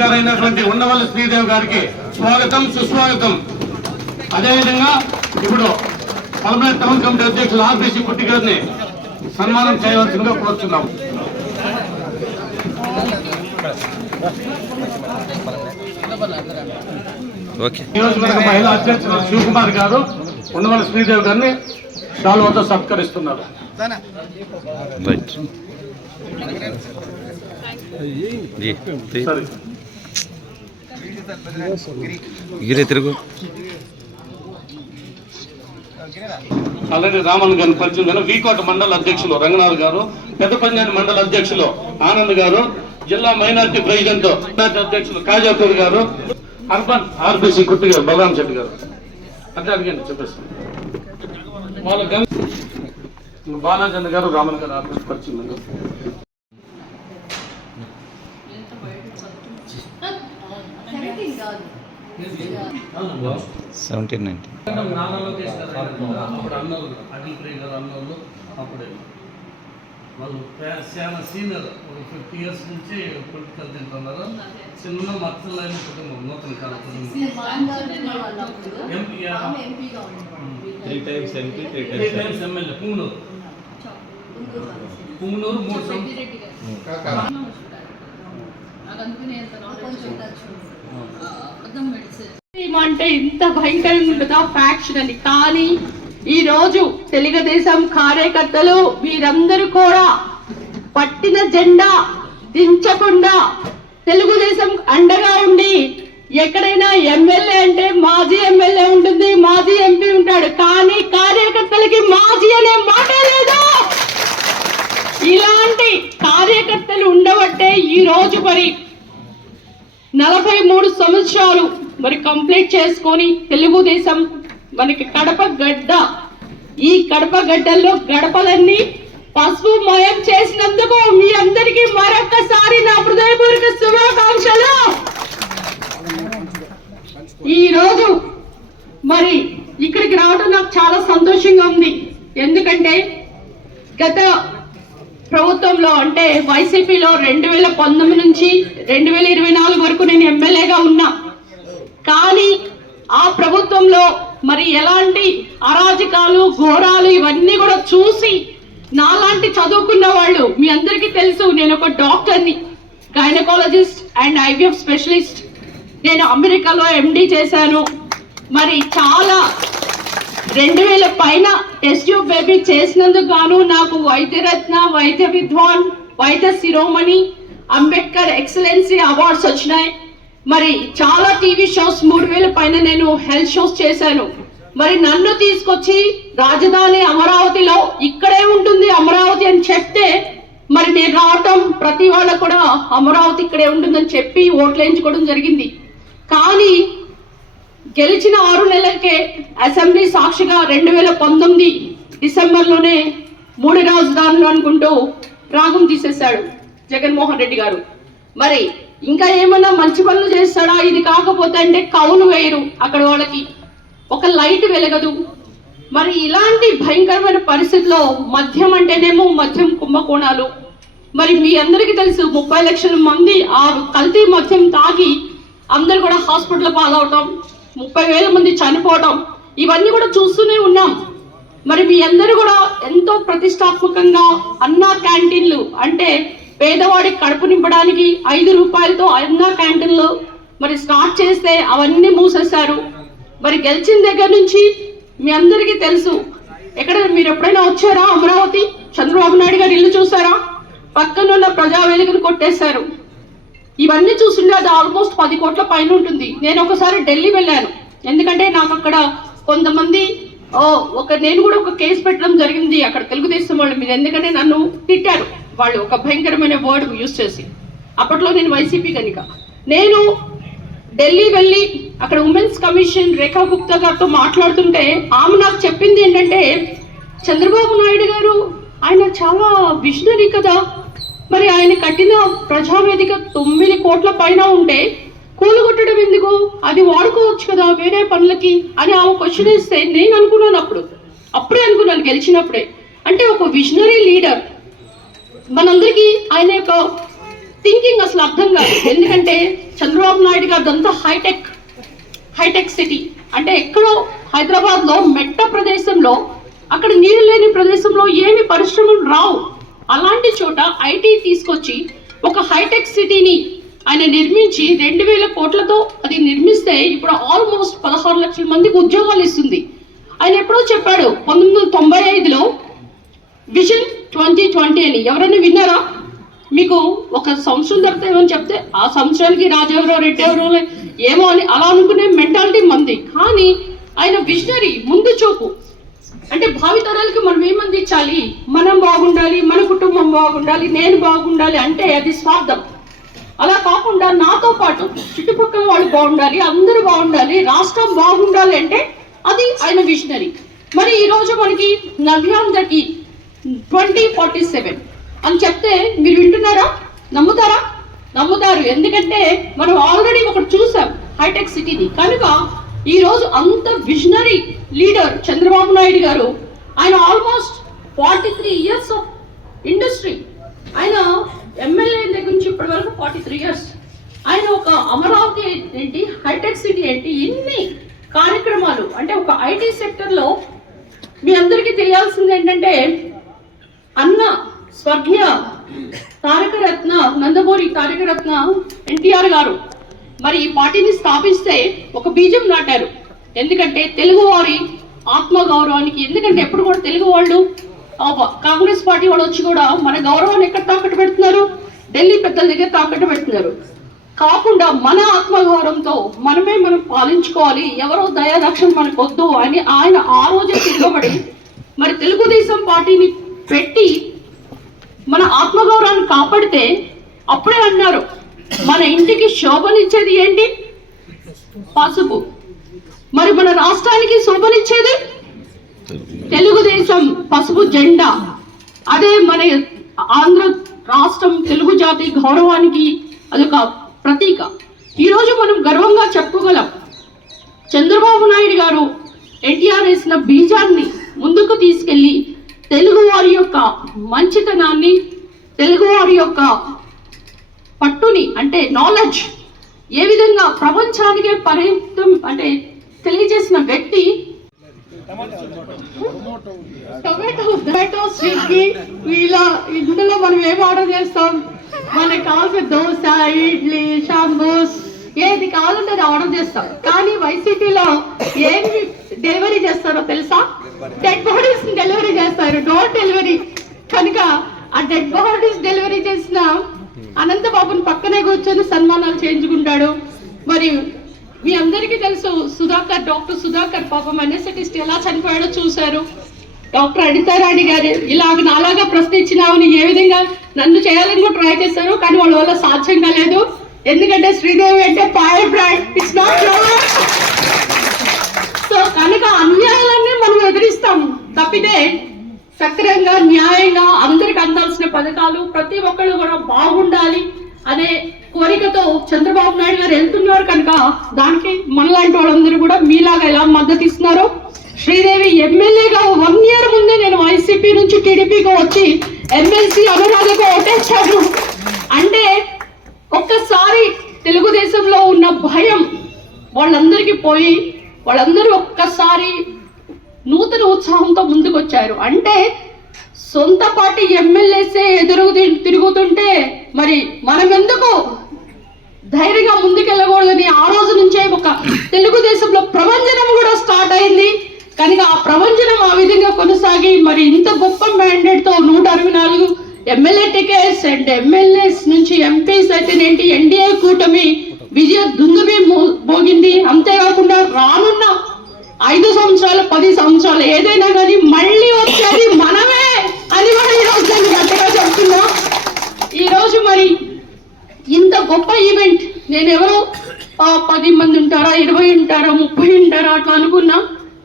గారైనటువంటి ఉండవల్లి శ్రీదేవి గారికి స్వాగతం సుస్వాగతం. అదేవిధంగా ఇప్పుడు పలమనేరు టౌన్ కమిటీ అధ్యక్షులు ఆర్బీసీ పుట్టి గారిని సన్మానం చేయవలసిందిగా కోరుతున్నాం నియోజకవర్గ మహిళా అధ్యక్షులు శివకుమార్ గారు ఉండవల్లి శ్రీదేవి గారిని శాలువతో సత్కరిస్తున్నారు. రైట్ సరే. గిరి తిరుగు. ఆల్రెడీ రామన్ గారిని పరిచయం కానీ వీకోట మండల అధ్యక్షులు రంగనాథ్ గారు పెద్ద పంజాని మండల అధ్యక్షులు ఆనంద్ గారు జిల్లా మైనార్టీ ప్రెసిడెంట్ అధ్యక్షులు కాజాపూర్ గారు అర్బన్ ఆర్బీసీ కుట్టి గారు బలరాం శెట్టి గారు. అంటే అడిగండి చెప్పేస్తాను. వాళ్ళ బాలాచంద్ర గారు రామన్ గారు ఆర్బీసీ పరిచయం గారు సెవెంటీన్ కాదు సెవెంటీన్ నైన్టీన్ నారా లోకేష్ గారు అయినారు. అప్పుడు అన్నోళ్ళు అఖిల్ ప్రియ గారు అన్నోళ్ళు అప్పుడే. వాళ్ళు చాలా సీనియర్ ఒక ఫిఫ్టీ ఇయర్స్ నుంచి పొలిటికల్ తింటున్నారు చిన్న మత్సలైన కుటుంబం నూతన కాల కుటుంబం three times MP three times times MLA Punganur. Punganur మూడు అంటే ఇంత భయంకరంగా ఉంటుందా ఫ్యాక్షన్ అని. కానీ ఈ రోజు తెలుగుదేశం కార్యకర్తలు వీరందరూ కూడా పట్టిన జెండా దించకుండా తెలుగుదేశం అండగా ఉండి ఎక్కడైనా ఎమ్మెల్యే అంటే మాజీ ఎమ్మెల్యే ఉంటుంది మాజీ ఎంపీ ఉంటాడు. కానీ కార్యకర్తలకి మాజీ అనే మాటే లేదు. ఇలాంటి కార్యకర్తలు ఉండబట్టే ఈ రోజు మరి నలభై మూడు సంవత్సరాలు మరి కంప్లీట్ చేసుకొని తెలుగుదేశం మనకి కడప గడ్డ. ఈ కడప గడ్డల్లో గడపలన్నీ పసుపు మయం చేసినందుకు మీ అందరికీ మరొకసారి నా హృదయపూర్వక శుభాకాంక్షలు. ఈరోజు మరి ఇక్కడికి రావడం నాకు చాలా సంతోషంగా ఉంది. ఎందుకంటే గత ప్రభుత్వంలో అంటే వైసీపీలో రెండు వేల పంతొమ్మిది నుంచి రెండు వేల ఇరవై నాలుగు వరకు నేను ఎమ్మెల్యేగా ఉన్నా. కానీ ఆ ప్రభుత్వంలో మరి ఎలాంటి అరాజకాలు ఘోరాలు ఇవన్నీ కూడా చూసి నాలాంటి చదువుకున్న వాళ్ళు మీ అందరికీ తెలుసు నేను ఒక డాక్టర్ని గైనకాలజిస్ట్ అండ్ ఐవీఎఫ్ స్పెషలిస్ట్. నేను అమెరికాలో ఎండి చేశాను. మరి చాలా రెండు వేల పైన టెస్ట్ ట్యూబ్ బేబీ చేసినందుకు గాను నాకు వైద్యరత్న వైద్య విద్వాన్ వైద్య శిరోమణి అంబేద్కర్ ఎక్సలెన్సీ అవార్డ్స్ వచ్చినాయి. మరి చాలా టీవీ షోస్ మూడు వేల పైన నేను హెల్త్ షోస్ చేశాను. మరి నన్ను తీసుకొచ్చి రాజధాని అమరావతిలో ఇక్కడే ఉంటుంది అమరావతి అని చెప్తే మరి నేను రావటం ప్రతి వాళ్ళకు కూడా అమరావతి ఇక్కడే ఉంటుందని చెప్పి ఓట్లు వేయించుకోవడం జరిగింది. కానీ గెలిచిన ఆరు నెలలకే అసెంబ్లీ సాక్షిగా రెండు వేల పంతొమ్మిది డిసెంబర్లోనే మూడు రాజధానులు అనుకుంటూ రాగం తీసేశాడు జగన్మోహన్ రెడ్డి గారు. మరి ఇంకా ఏమన్నా మంచి పనులు చేస్తాడా? ఇది కాకపోతే అంటే కౌలు వేయరు అక్కడ వాళ్ళకి. ఒక లైట్ వెలగదు. మరి ఇలాంటి భయంకరమైన పరిస్థితిలో మద్యం అంటేనేమో మద్యం కుంభకోణాలు. మరి మీ అందరికీ తెలుసు ముప్పై లక్షల మంది ఆ కల్తీ మద్యం తాగి అందరు కూడా హాస్పిటల్ పాలవటం ముప్పై వేల మంది చనిపోవడం ఇవన్నీ కూడా చూస్తూనే ఉన్నాం. మరి మీ అందరూ కూడా ఎంతో ప్రతిష్టాత్మకంగా అన్నా క్యాంటీన్లు అంటే పేదవాడికి కడుపు నింపడానికి ఐదు రూపాయలతో అన్నా క్యాంటీన్లు మరి స్టార్ట్ చేస్తే అవన్నీ మూసేశారు. మరి గెలిచిన దగ్గర నుంచి మీ అందరికీ తెలుసు. ఎక్కడ మీరు ఎప్పుడైనా వచ్చారా అమరావతి? చంద్రబాబు నాయుడు గారు ఇల్లు చూసారా? పక్కనున్న ప్రజావేదికను కొట్టేశారు. ఇవన్నీ చూస్తుంటే అది ఆల్మోస్ట్ పది కోట్ల పైన ఉంటుంది. నేను ఒకసారి ఢిల్లీ వెళ్ళాను. ఎందుకంటే నాకు అక్కడ కొంతమంది ఒక నేను కూడా ఒక కేసు పెట్టడం జరిగింది అక్కడ తెలుగుదేశం వాళ్ళు మీరు ఎందుకంటే నన్ను తిట్టారు. వాళ్ళు ఒక భయంకరమైన వర్డ్ యూజ్ చేసి. అప్పట్లో నేను వైసీపీ కనుక. నేను ఢిల్లీ వెళ్ళి అక్కడ ఉమెన్స్ కమిషన్ రేఖా గుప్తా గారితో మాట్లాడుతుంటే ఆమె నాకు చెప్పింది ఏంటంటే చంద్రబాబు నాయుడు గారు ఆయన చాలా విజనరీ కదా. మరి ఆయన కట్టిన ప్రజావేదిక తొమ్మిది కోట్ల పైన ఉంటే కూలగొట్టడం ఎందుకు? అది వాడుకోవచ్చు కదా వేరే పనులకి అని ఆమె క్వశ్చన్ ఇస్తే నేను అనుకున్నాను అప్పుడు. అప్పుడే అనుకున్నాను గెలిచినప్పుడే. అంటే ఒక విజనరీ లీడర్ మనందరికీ ఆయన యొక్క థింకింగ్ అసలు అర్థం కాదు. ఎందుకంటే చంద్రబాబు నాయుడు గారిదంతా హైటెక్ హైటెక్ సిటీ అంటే ఎక్కడో హైదరాబాద్లో మెట్ట ప్రదేశంలో అక్కడ నీరు లేని ప్రదేశంలో ఏమి పరిశ్రమలు రావు. అలాంటి చోట ఐటీ తీసుకొచ్చి ఒక హైటెక్ సిటీని ఆయన నిర్మించి రెండు వేల కోట్లతో అది నిర్మిస్తే ఇప్పుడు ఆల్మోస్ట్ పదహారు లక్షల మందికి ఉద్యోగాలు ఇస్తుంది. ఆయన ఎప్పుడో చెప్పాడు పంతొమ్మిది వందల తొంభై ఐదులో విజన్ ట్వంటీ ట్వంటీ అని. ఎవరైనా విన్నారా? మీకు ఒక సంవత్సరం తర్వాత ఏమని చెప్తే ఆ సంవత్సరానికి రాజెవరో రెడ్డి ఎవరో ఏమో అని అలా అనుకునే మెంటాలిటీ మంది. కానీ ఆయన విజనరీ ముందు చూపు. అంటే భావితరాలకి మనం ఏం అందించాలి మనం బాగుండాలి మన కుటుంబం బాగుండాలి నేను బాగుండాలి అంటే అది స్వార్థం. అలా కాకుండా నాతో పాటు చుట్టుపక్కల వాళ్ళు బాగుండాలి అందరూ బాగుండాలి రాష్ట్రం బాగుండాలి అంటే అది ఆయన విషనరీ మరి ఈరోజు మనకి నవ్యాంధ్రకి ట్వంటీ ఫార్టీ సెవెన్ అని చెప్తే మీరు వింటున్నారా? నమ్ముతారా? నమ్ముతారు. ఎందుకంటే మనం ఆల్రెడీ ఒకటి చూసాం హైటెక్ సిటీని. కనుక ఈరోజు అంత విజనరీ లీడర్ చంద్రబాబు నాయుడు గారు ఆయన almost forty three years of industry ఆయన ఎమ్మెల్యే దగ్గర నుంచి ఇప్పటి వరకు ఫార్టీ త్రీ ఇయర్స్ ఆయన ఒక అమరావతి ఏంటి హైటెక్ సిటీ ఏంటి ఇన్ని కార్యక్రమాలు అంటే ఒక ఐటీ సెక్టర్లో మీ అందరికీ తెలియాల్సింది ఏంటంటే అన్న స్వర్గీయ తారకరత్న నందమూరి తారకరత్న ఎన్టీఆర్ గారు. మరి ఈ పార్టీని స్థాపిస్తే ఒక బీజం నాటారు. ఎందుకంటే తెలుగు వారి ఆత్మగౌరవానికి ఎందుకంటే ఎప్పుడు కూడా తెలుగు వాళ్ళు కాంగ్రెస్ పార్టీ వాళ్ళు వచ్చి కూడా మన గౌరవాన్ని ఎక్కడ తాకట్టు పెడుతున్నారు? ఢిల్లీ పెద్దల దగ్గర తాకట్టు పెడుతున్నారు. కాకుండా మన ఆత్మగౌరవంతో మనమే మనం పాలించుకోవాలి. ఎవరో దయాదక్షం మనకు వద్దు అని ఆయన ఆ రోజే తిరగబడి మరి తెలుగుదేశం పార్టీని పెట్టి మన ఆత్మగౌరవాన్ని కాపాడితే అప్పుడే అన్నారు. మన ఇంటికి శోభనిచ్చేది ఏంటి? పసుపు. మరి మన రాష్ట్రానికి శోభనిచ్చేది? తెలుగుదేశం పసుపు జెండా. అదే మన ఆంధ్ర రాష్ట్రం తెలుగు జాతి గౌరవానికి అదొక ప్రతీక. ఈరోజు మనం గర్వంగా చెప్పుకోగలం. చంద్రబాబు నాయుడు గారు ఎన్టీఆర్ వేసిన బీజాన్ని ముందుకు తీసుకెళ్ళి తెలుగువారి యొక్క మంచితనాన్ని తెలుగువారి యొక్క పట్టుని అంటే నాలెడ్జ్ ఏ విధంగా ప్రపంచానికే పరిమితం అంటే తెలియజేసిన వ్యక్తి టొమాటో టొమాటో స్విగ్గీ ఇలా ఇందులో మనం ఏం ఆర్డర్ చేస్తాం? మనకి కావాల్సిన దోశ ఇడ్లీ షాంబూస్ ఏది కావాలంటే అది ఆర్డర్ చేస్తాం. కానీ వైసీపీలో ఏమి డెలివరీ చేస్తారో తెలుసా? డెడ్ బాడీస్ డెలివరీ చేస్తారు. డోర్ డెలివరీ కనుక ఆ డెడ్ బాడీస్ డెలివరీ చేసిన అనంతబాబుని పక్కనే కూర్చొని సన్మానాలు చేయించుకుంటాడు. మరి మీ అందరికీ తెలుసు సుధాకర్ డాక్టర్ సుధాకర్ పాపం అనెసటిస్ట్ ఎలా చనిపోయాడో చూశారు. డాక్టర్ అనితారాణి గారు ఇలాగ నాలాగా ప్రశ్నించినామని ఏ విధంగా నన్ను చేయాలని కూడా ట్రై చేశారు కానీ వాళ్ళ వల్ల సాధ్యం కాలేదు ఎందుకంటే శ్రీదేవి అంటే fire brand it's not so కనుక అన్యాయాలన్నీ మనం ఎదిరిస్తాం. తప్పితే సక్రమంగా న్యాయంగా అందరికి అందాల్సిన పథకాలు ప్రతి ఒక్కళ్ళు కూడా బాగుండాలి అనే కోరికతో చంద్రబాబు నాయుడు గారు వెళ్తున్నారు కనుక దానికి మనలాంటి వాళ్ళందరూ కూడా మీలాగా ఎలా మద్దతు ఇస్తున్నారో శ్రీదేవి ఎమ్మెల్యేగా వన్ ఇయర్ ముందే నేను వైసీపీ నుంచి టీడీపీగా వచ్చి ఎమ్మెల్సీ అనురాధకు ఓటేశాను అంటే ఒక్కసారి తెలుగుదేశంలో ఉన్న భయం వాళ్ళందరికీ పోయి వాళ్ళందరూ ఒక్కసారి నూతన ఉత్సాహంతో ముందుకొచ్చారు. అంటే సొంత పార్టీ ఎమ్మెల్యేసే ఎదురు తిరుగుతుంటే మరి మనం ఎందుకు ధైర్యంగా ముందుకెళ్ళకూడదని ఆ రోజు నుంచే ఒక తెలుగుదేశంలో ప్రభంజనం కూడా స్టార్ట్ అయింది. కనుక ఆ ప్రభంజనం ఆ విధంగా కొనసాగి మరి ఇంత గొప్ప మ్యాండేట్తో నూట అరవై నాలుగు ఎమ్మెల్యే టికెట్స్ అండ్ ఎమ్మెల్యేస్ నుంచి ఎంపీస్ అయితేనేంటి ఎన్డీఏ కూటమి విజయ దుందుబి మో- మోగింది. అంతేకాకుండా రానున్న ఐదు సంవత్సరాలు పది సంవత్సరాలు ఏదైనా కానీ మళ్ళీ వచ్చేది మనమే అని కూడా ఈ రోజు నేను గట్టిగా చెప్తున్నా. ఈరోజు మరి ఇంత గొప్ప ఈవెంట్ నేను ఎవరు? పది మంది ఉంటారా ఇరవై ఉంటారా ముప్పై ఉంటారా అట్లా అనుకున్నా.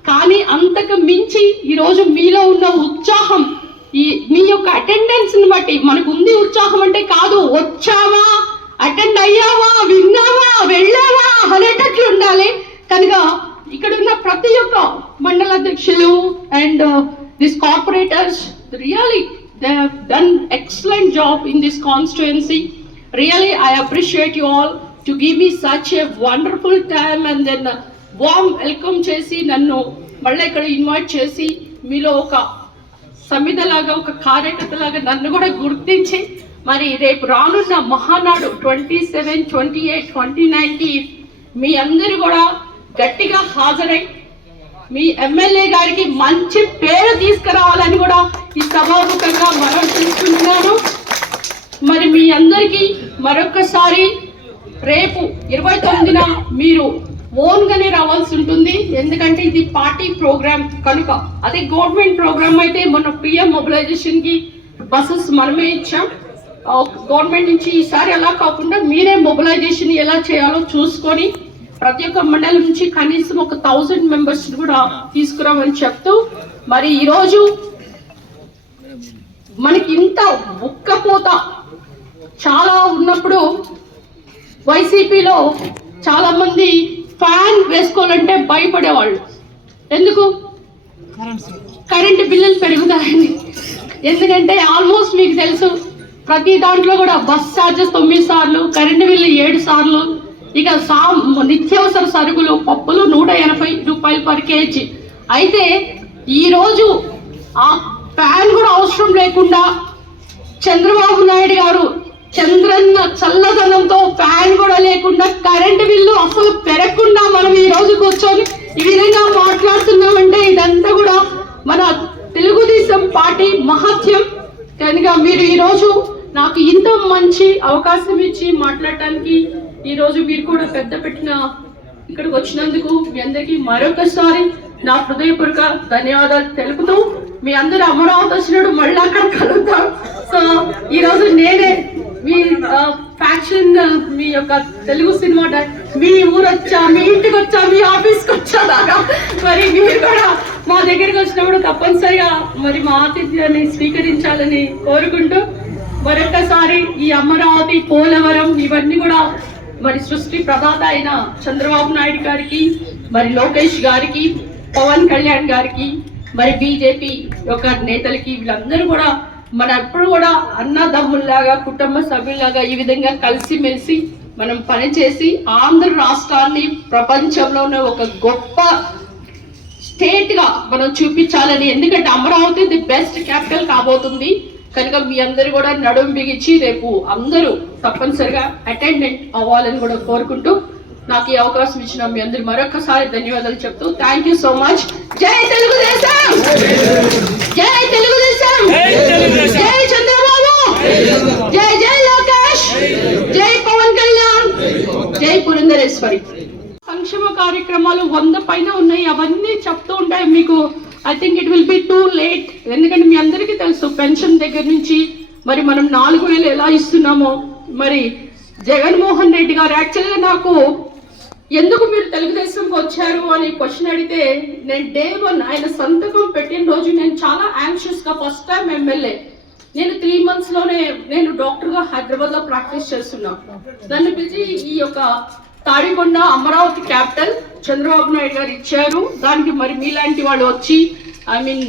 కానీ అంతకు మించి ఈరోజు మీలో ఉన్న ఉత్సాహం ఈ మీ యొక్క అటెండెన్స్ని బట్టి మనకు ఉంది ఉత్సాహం అంటే కాదు వచ్చావా అటెండ్ అయ్యావా విన్నావా వెళ్ళావా అనేటట్లు ఉండాలి. కనుక ఇక్కడ ఉన్న ప్రతి ఒక్క మండల అధ్యక్షులు and this job in this constituency. Really, I in this all really I me such all to give me such a wonderful and then warm welcome చేసి నన్ను మళ్ళీ ఇక్కడ ఇన్వైట్ చేసి మీలో ఒక సమిధలాగా ఒక కార్యకర్తలాగా నన్ను కూడా గుర్తించి మరి రేపు రానున్న Mahanadu twenty seven twenty eight twenty నైన్కి మీ అందరూ కూడా గట్టిగా హాజరై మీ ఎమ్మెల్యే గారికి మంచి పేరు తీసుకురావాలని కూడా ఈ సభాముఖంగా మనం చేసుకుంటున్నాను మరి మీ అందరికీ మరొకసారి రేపు ఇరవై తొమ్మిదిన మీరు ఓన్గానే రావాల్సి ఉంటుంది. ఎందుకంటే ఇది పార్టీ ప్రోగ్రామ్ కనుక. అదే గవర్నమెంట్ ప్రోగ్రామ్ అయితే మన పిఎం మొబిలైజేషన్కి బస్సెస్ మనమే ఇచ్చాం. గవర్నమెంట్ నుంచి ఈసారి అలా కాకుండా మీరే మొబిలైజేషన్ ఎలా చేయాలో చూసుకొని ప్రతి ఒక్క మండలం నుంచి కనీసం ఒక థౌజండ్ మెంబర్స్ కూడా తీసుకురామని చెప్తూ మరి ఈరోజు మనకి ఇంత ఉక్కపోత చాలా ఉన్నప్పుడు వైసీపీలో చాలా మంది ఫ్యాన్ వేసుకోవాలంటే భయపడేవాళ్ళు. ఎందుకు? కరెంటు బిల్లులు పెరుగుతాయని. ఎందుకంటే ఆల్మోస్ట్ మీకు తెలుసు ప్రతి దాంట్లో కూడా బస్ ఛార్జెస్ తొమ్మిది సార్లు కరెంటు బిల్లు ఏడు సార్లు ఇక సా నిత్యావసర సరుకులు పప్పులు నూట ఎనభై రూపాయలు పర్ కేజీ. అయితే ఈరోజు ఆ ఫ్యాన్ కూడా అవసరం లేకుండా చంద్రబాబు నాయుడు గారు చల్లదనంతో ఫ్యాన్ కూడా లేకుండా కరెంటు బిల్లు అసలు పెరగకుండా మనం ఈ రోజు కూర్చొని ఈ విధంగా మాట్లాడుతున్నామంటే ఇదంతా కూడా మన తెలుగుదేశం పార్టీ మహత్యం. కనుక మీరు ఈరోజు నాకు ఇంత మంచి అవకాశం ఇచ్చి మాట్లాడటానికి ఈరోజు మీరు కూడా పెద్ద పెట్టిన ఇక్కడికి వచ్చినందుకు మీ అందరికీ మరొకసారి నా హృదయపూర్వక ధన్యవాదాలు తెలుపుతూ మీ అందరూ అమరావతి వచ్చినప్పుడు మళ్ళీ అక్కడ కలుద్దాం. సో ఈరోజు నేనే మీ ఫ్యాక్షన్ మీ యొక్క తెలుగు సినిమా మీ ఊరు వచ్చా మీ ఇంటికి వచ్చా మీ ఆఫీస్కి వచ్చా దాకా మరి మీరు కూడా మా దగ్గరికి వచ్చినప్పుడు తప్పనిసరిగా మరి మా ఆతిథ్యాన్ని స్వీకరించాలని కోరుకుంటూ మరొకసారి ఈ అమరావతి పోలవరం ఇవన్నీ కూడా మరి సృష్టి ప్రదాత అయిన చంద్రబాబు నాయుడు గారికి మరి లోకేష్ గారికి పవన్ కళ్యాణ్ గారికి మరి బీజేపీ యొక్క నేతలకి వీళ్ళందరూ కూడా మన ఎప్పుడు కూడా అన్నదమ్ముల్లాగా కుటుంబ సభ్యులాగా ఈ విధంగా కలిసిమెలిసి మనం పనిచేసి ఆంధ్ర రాష్ట్రాన్ని ప్రపంచంలోనే ఒక గొప్ప స్టేట్గా మనం చూపించాలని. ఎందుకంటే అమరావతి ది బెస్ట్ క్యాపిటల్ కాబోతుంది. కనుక మీ అందరు కూడా నడుం బిగించి రేపు అందరూ తప్పనిసరిగా అటెండెంట్ అవ్వాలని కూడా కోరుకుంటూ నాకు ఈ అవకాశం ఇచ్చిన మీ అందరు మరొకసారి ధన్యవాదాలు చెప్తూ థ్యాంక్ యూ సో మచ్. జై తెలుగుదేశం! జై తెలుగుదేశం! జై చంద్రబాబు! జై జై లోకేష్! జై పవన్ కళ్యాణ్! జై పురంధరేశ్వరి! సంక్షేమ కార్యక్రమాలు వంద పైన ఉన్నాయి. అవన్నీ చెప్తూ ఉంటాయి మీకు. I think it will be too late ఎందుకంటే మీ అందరికీ తెలుసు పెన్షన్ దగ్గర నుంచి మరి మనం నాలుగు వేలు ఎలా ఇస్తున్నామో. మరి జగన్మోహన్ రెడ్డి గారు యాక్చువల్గా నాకు ఎందుకు మీరు తెలుగుదేశంకి వచ్చారు అని క్వశ్చన్ అడిగితే నేను డే వన్ ఆయన సంతకం పెట్టిన రోజు నేను చాలా యాంగ్షియస్గా ఫస్ట్ టైం ఎమ్మెల్యే నేను త్రీ మంత్స్లోనే నేను డాక్టర్గా హైదరాబాద్లో ప్రాక్టీస్ చేస్తున్నా. దాన్ని పిలిచి ఈ యొక్క తాడికొండ అమరావతి క్యాపిటల్ చంద్రబాబు నాయుడు గారు ఇచ్చారు. దానికి మరి మీలాంటి వాళ్ళు వచ్చి ఐ మీన్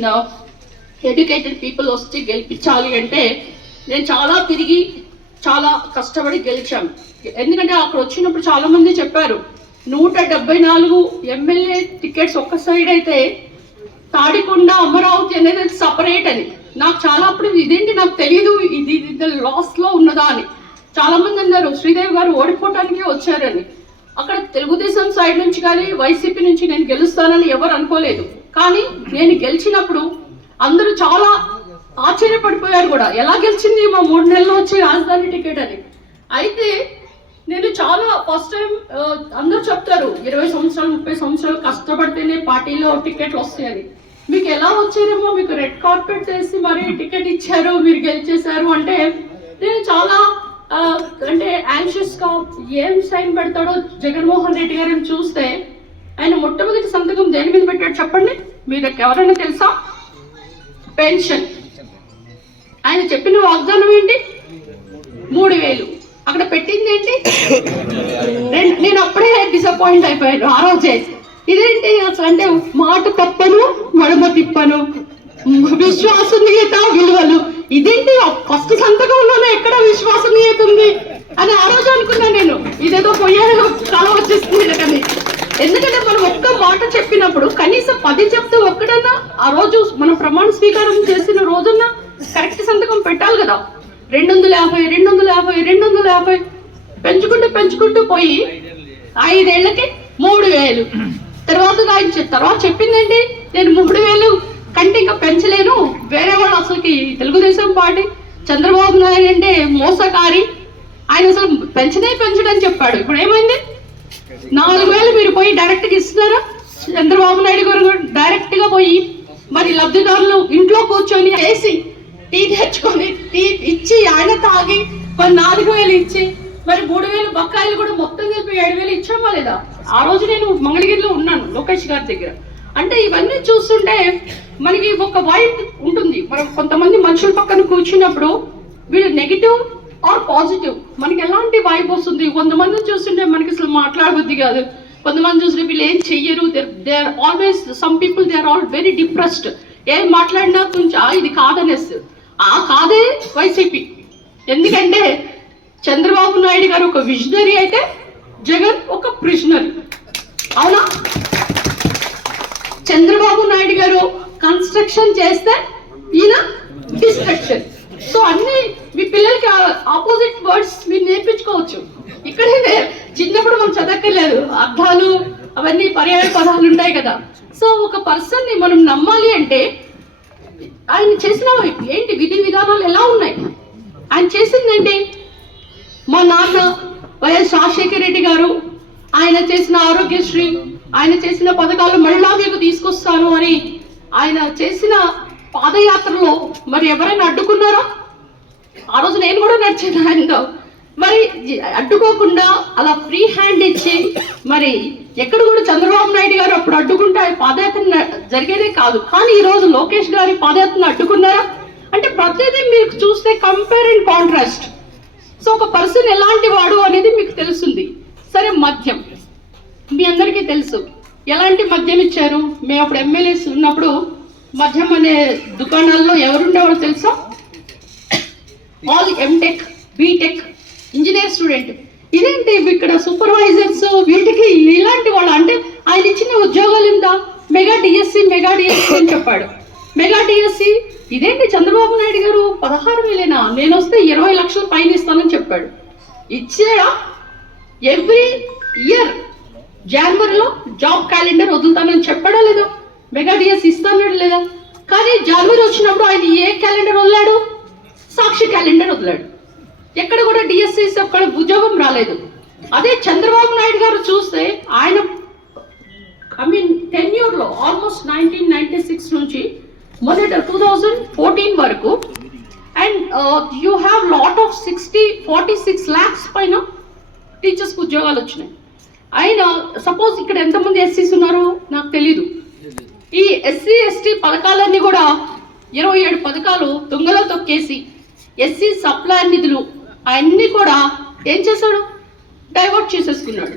ఎడ్యుకేటెడ్ పీపుల్ వచ్చి గెలిపించాలి అంటే నేను చాలా తిరిగి చాలా కష్టపడి గెలిచాం ఎందుకంటే అక్కడ వచ్చినప్పుడు చాలా మంది చెప్పారు నూట డెబ్బై నాలుగు ఎమ్మెల్యే టికెట్స్ ఒక్క సైడ్ అయితే తాడికొండ అమరావతి అనేది సపరేట్ అని. నాకు చాలా అప్పుడు ఇదేంటి నాకు తెలియదు ఇది ఇది లాస్ ఉన్నదా అని. చాలామంది అన్నారు శ్రీదేవి గారు ఓడిపోవటానికి వచ్చారని. అక్కడ తెలుగుదేశం సైడ్ నుంచి కానీ వైసీపీ నుంచి నేను గెలుస్తానని ఎవరు అనుకోలేదు. కానీ నేను గెలిచినప్పుడు అందరూ చాలా ఆశ్చర్యపడిపోయారు కూడా. ఎలా గెలిచింది మా మూడు నెలలు వచ్చే రాజధాని టికెట్ అని. అయితే నేను చాలా ఫస్ట్ టైం అందరూ చెప్తారు ఇరవై సంవత్సరాలు ముప్పై సంవత్సరాలు కష్టపడితేనే పార్టీలో టికెట్లు వస్తాయని. మీకు ఎలా వచ్చారేమో మీకు రెడ్ కార్పెట్ వేసి మరి టికెట్ ఇచ్చారు మీరు గెలిచేశారు అంటే నేను చాలా అంటే యాంగ్షియస్గా ఏం సైన్ పెడతాడో జగన్మోహన్ రెడ్డి గారిని చూస్తే ఆయన మొట్టమొదటి సంతకం దేని మీద పెట్టాడు చెప్పండి? మీరు ఎవరైనా తెలుసా? పెన్షన్. ఆయన చెప్పిన వాగ్దానం ఏంటి? మూడు వేలు. అక్కడ పెట్టింది ఏంటి? నేను అప్పుడే డిసప్పాయింట్ అయిపోయాను ఆ రోజే. ఇదేంటి అంటే మాట తప్పను మడమ తిప్పను విశ్వాసనీయత విలువలు. ఇదేంటి ఫస్ట్ సంతకంలోనే ఎక్కడ విశ్వాసనీయత ఉంది అని ఆ రోజు అనుకున్నాను నేను. ఇదేదో పోయాను చాలా వచ్చేస్తుంది కానీ ఎందుకంటే మనం ఒక్క మాట చెప్పినప్పుడు కనీసం పది చెప్తే ఒక్కడన్నా ఆ రోజు మనం ప్రమాణ స్వీకారం చేసిన రోజున్నా కరెక్ట్ సంతకం పెట్టాలి కదా. రెండు వందల యాభై రెండు వందల యాభై రెండు వందల యాభై పెంచుకుంటూ పెంచుకుంటూ పోయి ఐదేళ్ళకి మూడు వేలు తర్వాత ఆయన తర్వాత చెప్పిందండి నేను మూడు వేలు కంటే ఇంకా పెంచలేను. వేరే వాళ్ళు అసలుకి తెలుగుదేశం పార్టీ చంద్రబాబు నాయుడు అంటే మోసకారి. ఆయన అసలు పెంచనే పెంచడని చెప్పాడు. ఇప్పుడు ఏమైంది? నాలుగు వేలు మీరు పోయి డైరెక్ట్గా ఇస్తున్నారా? చంద్రబాబు నాయుడు గారు డైరెక్ట్గా పోయి మరి లబ్ధిదారులు ఇంట్లో కూర్చొని వేసి టీ తెచ్చుకొని టీ ఇచ్చి ఆయన తాగి మరి నాలుగు వేలు ఇచ్చి మరి మూడు వేలు బకాయిలు కూడా మొత్తం కలిపి ఏడు వేలు ఇచ్చామా లేదా? ఆ రోజు నేను మంగళగిరిలో ఉన్నాను లోకేష్ గారి దగ్గర. అంటే ఇవన్నీ చూస్తుంటే మనకి ఒక వైబ్ ఉంటుంది. మనం కొంతమంది మనుషుల పక్కన కూర్చున్నప్పుడు వీళ్ళు నెగిటివ్ ఆర్ పాజిటివ్ మనకి ఎలాంటి వైబ్ వస్తుంది? కొంతమందిని చూస్తుంటే మనకి అసలు మాట్లాడబుద్ది కాదు. కొంతమంది చూస్తుంటే వీళ్ళు ఏం చెయ్యరు? They are always some people they are all very depressed ఏం మాట్లాడినా కొంచెం ఇది కాదనేస్తుంది. ఆ కాదే వైసీపీ. ఎందుకంటే చంద్రబాబు నాయుడు గారు ఒక విజనరీ అయితే జగన్ ఒక ప్రిజనరీ. అవునా? చంద్రబాబు నాయుడు గారు కన్స్ట్రక్షన్ చేస్తే ఈయన డిస్ట్రక్షన్. సో అన్ని మీ పిల్లలకి ఆపోజిట్ వర్డ్స్ మీరు నేర్పించుకోవచ్చు. ఇక్కడైతే చిన్నప్పుడు మనం చదవక్కర్లేదు. అర్థాలు అవన్నీ పర్యాయ పదాలు ఉంటాయి కదా. సో ఒక పర్సన్ని మనం నమ్మాలి అంటే ఆయన చేసిన ఏంటి విధి విధానాలు ఎలా ఉన్నాయి? ఆయన చేసిందేంటి మా నాన్న వైఎస్ రాజశేఖర రెడ్డి గారు ఆయన చేసిన ఆరోగ్యశ్రీ ఆయన చేసిన పథకాలు మళ్ళా మీకు తీసుకొస్తాను అని ఆయన చేసిన పాదయాత్రలో మరి ఎవరైనా అడ్డుకున్నారా? ఆ రోజు నేను కూడా నడిచాను ఆయనతో మరి అడ్డుకోకుండా అలా ఫ్రీ హ్యాండ్ ఇచ్చి మరి ఎక్కడ కూడా చంద్రబాబు నాయుడు గారు అప్పుడు అడ్డుకుంటే పాదయాత్ర జరిగేదే కాదు. కానీ ఈ రోజు లోకేష్ గారి పాదయాత్రను అడ్డుకున్నారా? అంటే ప్రతిదీ మీరు చూస్తే కంపేర్ అండ్ కాంట్రాస్ట్ సో ఒక పర్సన్ ఎలాంటి వాడు అనేది మీకు తెలుస్తుంది. సరే మద్యం. మీ అందరికీ తెలుసు. ఎలాంటి మద్యం ఇచ్చారు? మేము అప్పుడు ఎమ్మెల్యేస్ ఉన్నప్పుడు మద్యం అనే దుకాణాల్లో ఎవరుండేవారో తెలుసా? All MTech BTech engineer student. ఇదేంటి ఇక్కడ సూపర్వైజర్స్ వీటికి ఇలాంటి వాళ్ళు? అంటే ఆయన ఇచ్చిన ఉద్యోగాలు ఎంత మెగా డిఎస్సి మెగా డిఎస్సి అని చెప్పాడు. మెగా డిఎస్సి ఇదేంటి చంద్రబాబు నాయుడు గారు? పదహారు వేలేనా? నేను వస్తే ఇరవై లక్షల పైన ఇస్తానని చెప్పాడు. ఇచ్చాడా? ఎవ్రీ ఇయర్ జనవరిలో జాబ్ క్యాలెండర్ వదులుతానని చెప్పాడా లేదా? మెగా డిఎస్ ఇస్తానో లేదా? కానీ జనవరి వచ్చినప్పుడు ఆయన ఏ క్యాలెండర్ వదిలాడు? సాక్షి క్యాలెండర్ వదిలాడు. ఎక్కడ కూడా డిఎస్సిస్ అక్కడ ఉద్యోగం రాలేదు. అదే చంద్రబాబు నాయుడు గారు చూస్తే ఆయన ఐ మీన్ టెన్యూర్లో ఆల్మోస్ట్ నైన్టీన్ నైన్టీ సిక్స్ నుంచి మొదట టూ థౌజండ్ ఫోర్టీన్ వరకు and you have lot of sixty forty six lakhs పైన టీచర్స్కి ఉద్యోగాలు వచ్చినాయి. అయినా సపోజ్ ఇక్కడ ఎంతమంది ఎస్సీస్ ఉన్నారు? నాకు తెలీదు. ఈ ఎస్సీ ఎస్టీ పథకాలన్నీ కూడా ఇరవై ఏడు పథకాలు దొంగలతో తొక్కేసి ఎస్సీ సప్లై నిధులు అన్నీ కూడా ఏం చేశాడు? డైవర్ట్ చేసేసుకున్నాడు.